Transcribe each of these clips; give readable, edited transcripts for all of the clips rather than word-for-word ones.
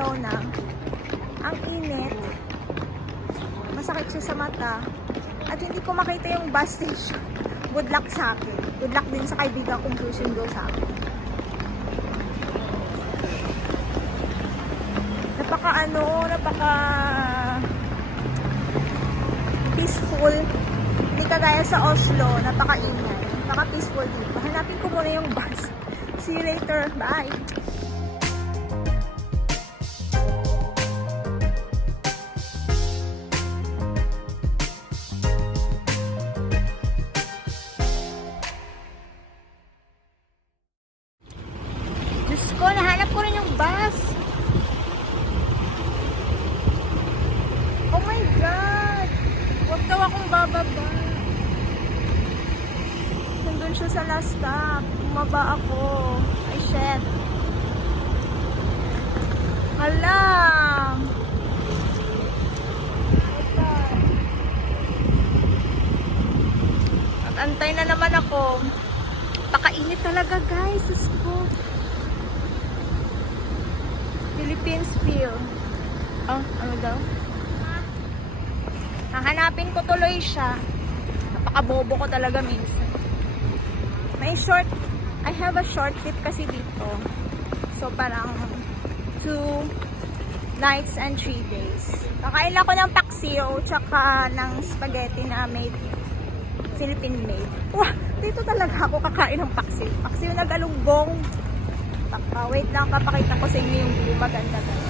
Barcelona. Ang init. Masakit siya sa mata. At hindi ko makita yung bus station. Good luck sa akin. Good luck din sa kaibigan kong susundo sa akin. Napaka peaceful. Hindi kagaya sa Oslo, napaka-ingay. Napaka-peaceful dito. Hanapin ko muna yung bus. See you later. Bye! Diyos ko, nahanap ko rin yung bus. Oh my God! Huwag daw akong bababa. Nandun siya sa last stop. Bumaba ako. Ay, shit. Hala! At antay na naman ako. Pakainit talaga, guys. Diyos ko. Philippines feel. Oh, ano daw? Hahanapin ko tuloy siya. Napakabobo ko talaga minsan. I have a short trip kasi dito. So parang 2 nights and 3 days. Kakain ako ng paksiw tsaka ng spaghetti na made Philippine made. Wah, dito talaga ako kakain ng paksiw. Paksiw na galunggong. Wait lang, kapakita ko sa inyo yung view. Maganda talaga.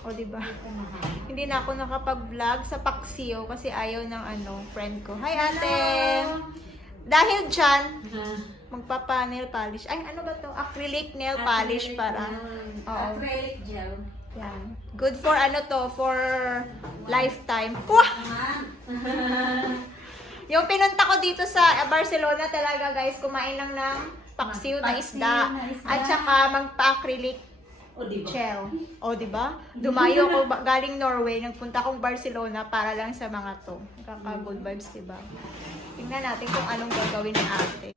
O, diba? Hindi na ako nakapag-vlog sa paksiw kasi ayaw ng friend ko. Hi, ate! Dahil dyan, magpapa-nail polish. Ay, ano ba to? Acrylic nail polish para. Acrylic gel. Yan. Good for for lifetime. Wah! Yung pinunta ko dito sa Barcelona talaga, guys, kumain lang ng paksiw na isda. At saka magpa-acrylic gel. O, diba? Dumayo ako galing Norway, nagpunta akong Barcelona para lang sa mga to. Kaka-good vibes, diba? Tingnan natin kung anong gagawin ni ate.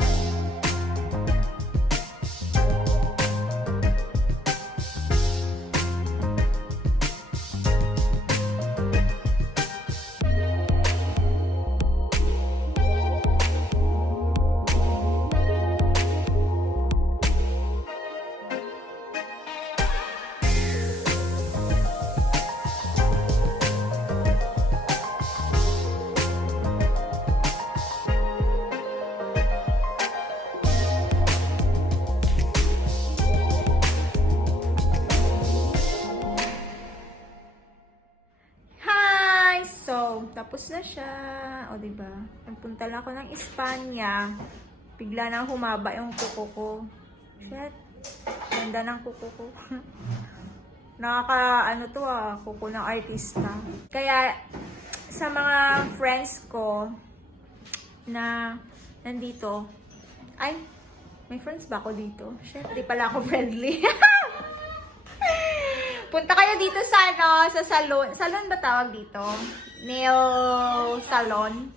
Tapos na siya. O, diba? Nagpunta lang ako ng Espanya. Bigla nang humaba yung kuko ko. Shit. Ganda ng kuko ko. Kuko ng artista. Kaya, sa mga friends ko na nandito, ay, may friends ba ako dito? Shit, di pala ako friendly. Punta kayo dito sa sa salon. Salon ba tawag dito? Nail salon.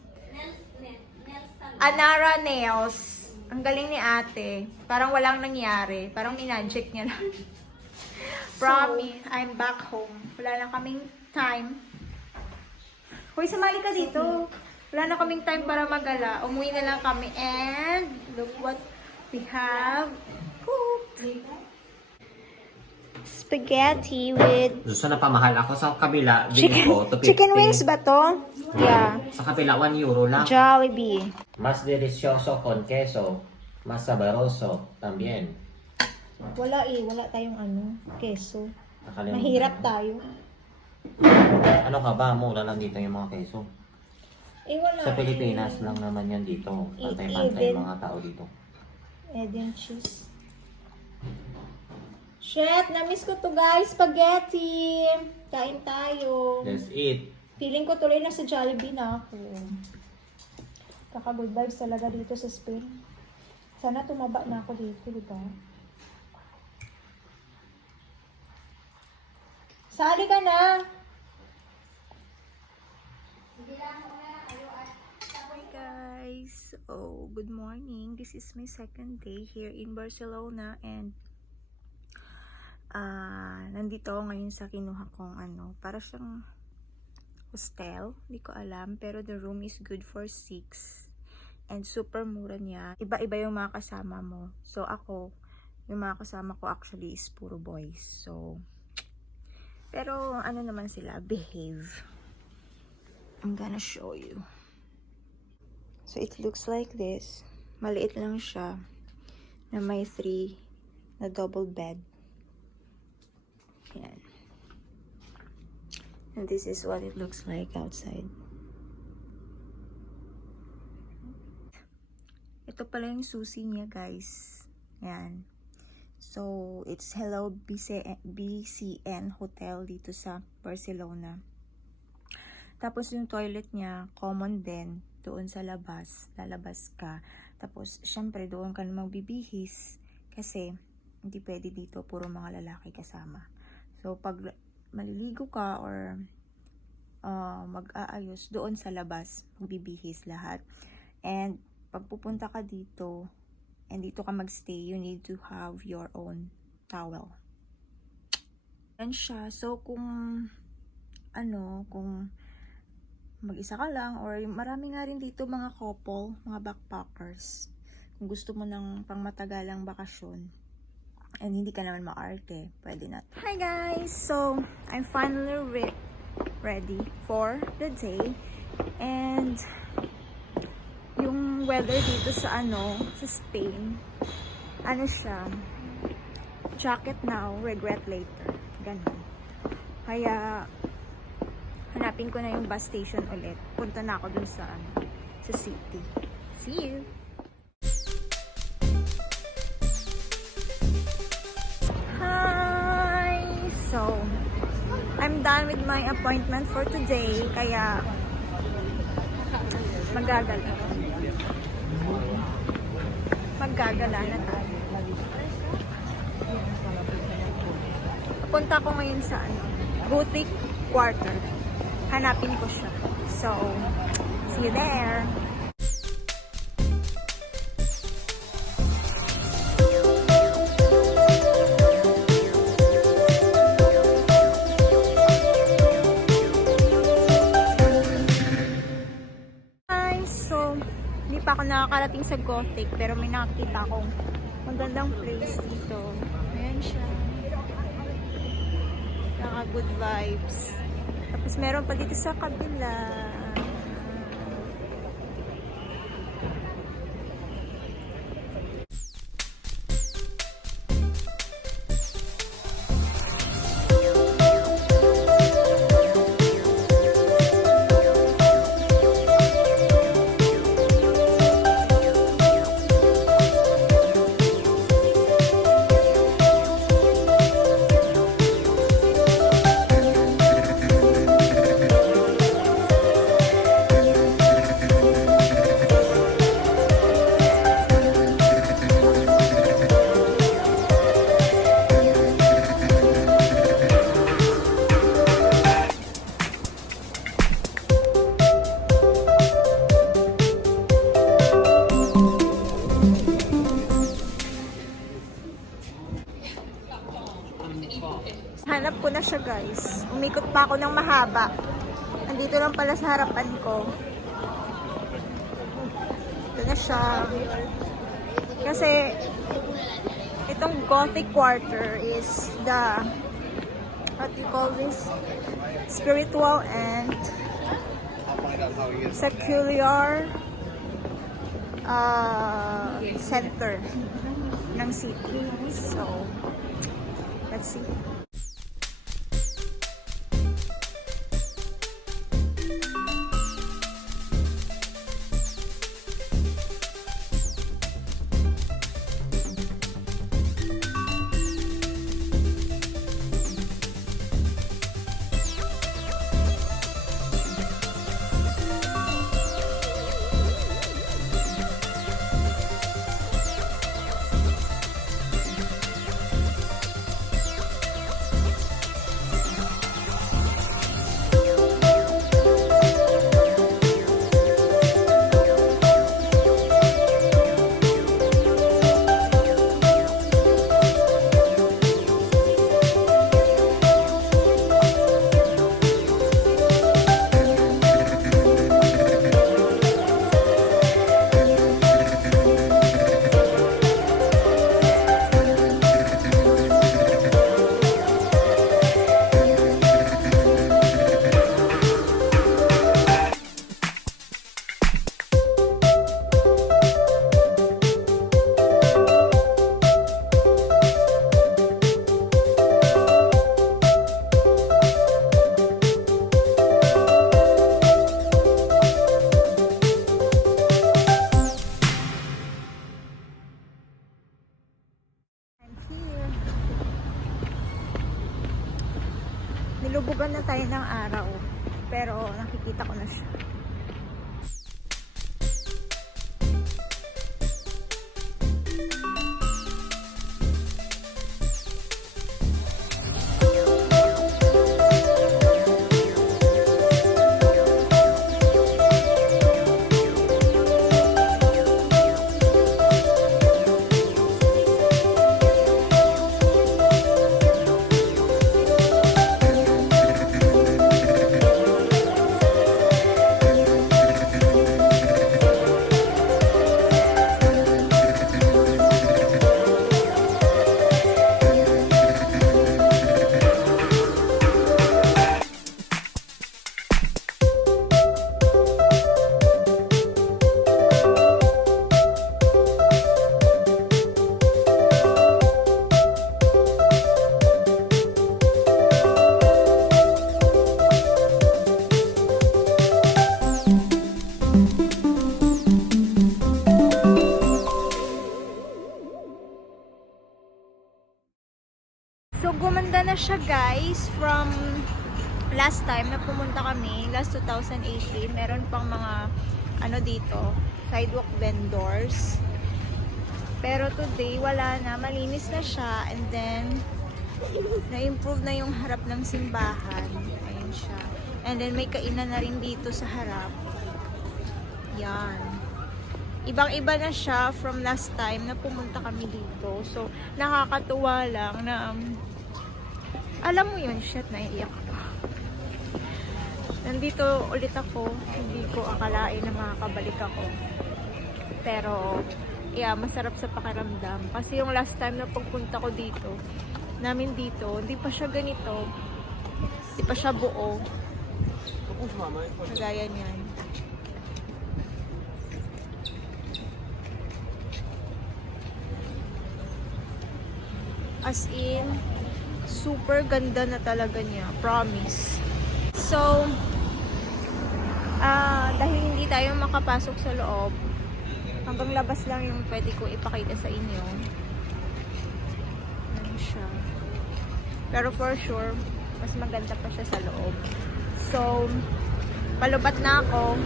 Anara Nails. Ang galing ni ate. Parang walang nangyari. Parang minagic niya lang. Promise, I'm back home. Wala na kaming time. Hoy, sumali ka dito. Wala na kaming time para magala. Umuwi na lang kami. And look what we have cooked. Spaghetti with Gusto na pamahal ako sa kabila, bili ko, 250. chicken wings ba to? Yeah. Sa kabila, 1 euro lang. Jollibee. Mas delicioso con queso. Mas sabroso también. Wala wala tayong keso. Nakalimutan Mahirap ko. tayo. Ano ka ba? Mura lang dito yung mga queso. Wala. Sa Pilipinas lang naman yan dito. Pantay-pantay yung mga tao dito. Egg and cheese. Shit, na-miss ko to guys. Spaghetti. Kain tayo. Let's eat. Feeling ko tuloy na sa Jollibee na ako. Kaka-good vibes talaga dito sa Spain. Sana tumaba na ako dito, di ba? Sali ka na! Hi guys! So, good morning. This is my second day here in Barcelona and nandito ako ngayon sa kinuha kong para siyang hostel. Hindi ko alam, pero the room is good for 6 and super mura niya. Iba-iba yung mga kasama mo. So, ako, yung mga kasama ko actually is puro boys. So, pero ano naman sila, behave. I'm gonna show you. So it looks like this. Maliit lang siya na may 3 na double bed. Yan. And this is what it looks like outside. Ito pala yung susi niya, guys. Yan. So, it's Hello BCN Hotel dito sa Barcelona. Tapos yung toilet niya, common din, doon sa labas. Lalabas ka. Tapos, syempre, doon ka na magbibihis. Kasi, hindi pwede dito, puro mga lalaki kasama. So, pag maliligo ka or mag-aayos, doon sa labas, magbibihis lahat. And, pag pupunta ka dito, and dito ka magstay, you need to have your own towel. Yan siya. So, kung mag-isa ka lang, or marami nga rin dito mga couple, mga backpackers. Kung gusto mo ng pangmatagalang bakasyon, and hindi ka naman maarte, pwede na. Hi guys! So, I'm finally ready for the day. And, yung weather dito sa sa Spain, siya, jacket now, regret later. Ganun. Kaya, hanapin ko na yung bus station ulit. Punta na ako dun sa city. See you! Hi! So, I'm done with my appointment for today. Kaya, maggagala na tayo. Punta ko ngayon sa Gothic quarter. Hanapin ko siya. So, see you there. Hindi pa ako nakakarating sa Gothic, pero may nakakita akong magandang place dito. Ayan siya. Naka-good vibes. Tapos meron pa dito sa kabila. Hanap ko na siya, guys. Umikot pa ako ng mahaba. Andito lang pala sa harapan ko. Ito na siya. Kasi itong Gothic quarter is the, what you call this, spiritual and secular center ng city. So, let's see. Nilubugan na tayo ng araw. Pero nakikita ko na siya. So, gumanda na siya guys from last time na pumunta kami, last 2018. Meron pang mga ano dito, sidewalk vendors. Pero today, wala na. Malinis na siya. And then, na-improve na yung harap ng simbahan. Ayan siya. And then, may kainan na rin dito sa harap. Yan. Ibang-iba na siya from last time na pumunta kami dito. So, nakakatuwa lang na alam mo yun, shit, naiiyak ako. Nandito ulit ako. Hindi ko akalain na makakabalik ako. Pero, yeah, masarap sa pakiramdam. Kasi yung last time na pagpunta ko dito, namin dito, hindi pa siya ganito. Hindi pa siya buo. Kagaya niyan. As in, super ganda na talaga niya. Promise. So, dahil hindi tayo makapasok sa loob, hanggang labas lang yung pwede ko ipakita sa inyo. Ayan siya. Pero for sure, mas maganda pa siya sa loob. So, palubat na ako.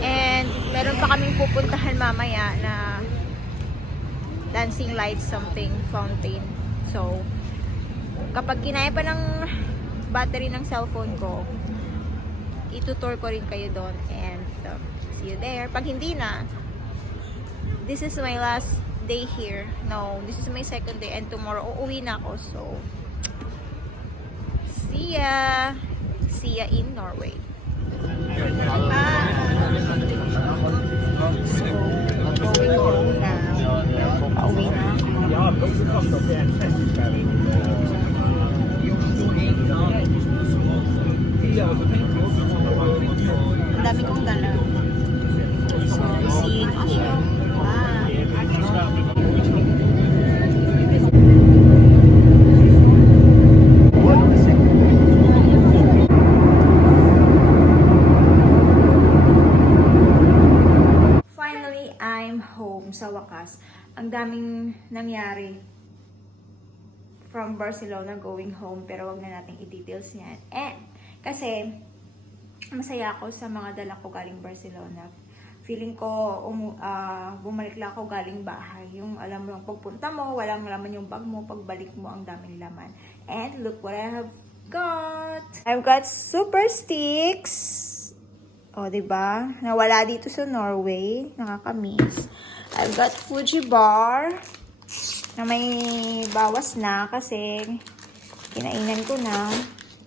And, meron pa kaming pupuntahan mamaya na dancing lights, something, fountain. So, kapag kinaya pa ng battery ng cellphone ko, itutour ko rin kayo doon. And, see you there. Pag hindi na, this is my last day here. No, this is my second day. And tomorrow, uuwi na ako. So, see ya! See ya in Norway. So, going home na. Pauwi na ako. Ang dami kong dala. So, see you here. Bye! Finally, I'm home sa wakas. Ang daming nangyari from Barcelona going home, pero wag na nating i-details yan. Kasi masaya ako sa mga dala ko galing Barcelona. Feeling ko bumalik lang ako galing bahay. Yung alam mo yung pagpunta mo, walang laman yung bag mo, pagbalik mo ang daming laman. And look what I have got. I've got super sticks. O, diba? Nawala dito sa Norway. Nakakamiss. I've got Fuji bar na may bawas na kasi kinainan ko na.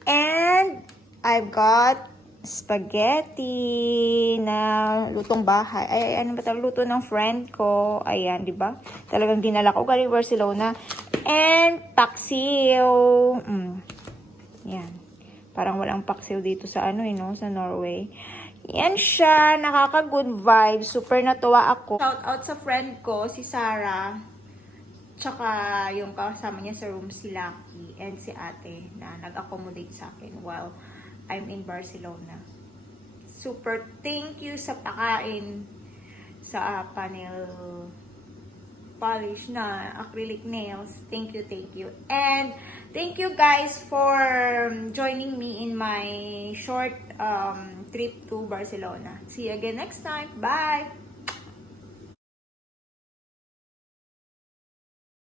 And I've got spaghetti na lutong bahay. Ay, ano ba ito? Luto ng friend ko. Ayan, di ba? Talagang dinala ko galing Barcelona. And paksiw. Yan. Parang walang paksiw dito sa sa Norway. Yan siya. Nakaka-good vibes. Super natuwa ako. Shout out sa friend ko, si Sarah. Tsaka yung kasama niya sa room, si Lucky and si ate na nag-accommodate sa akin while I'm in Barcelona. Super thank you sa pakain sa panel polish na acrylic nails. Thank you, thank you. And thank you guys for joining me in my short trip to Barcelona. See you again next time. Bye!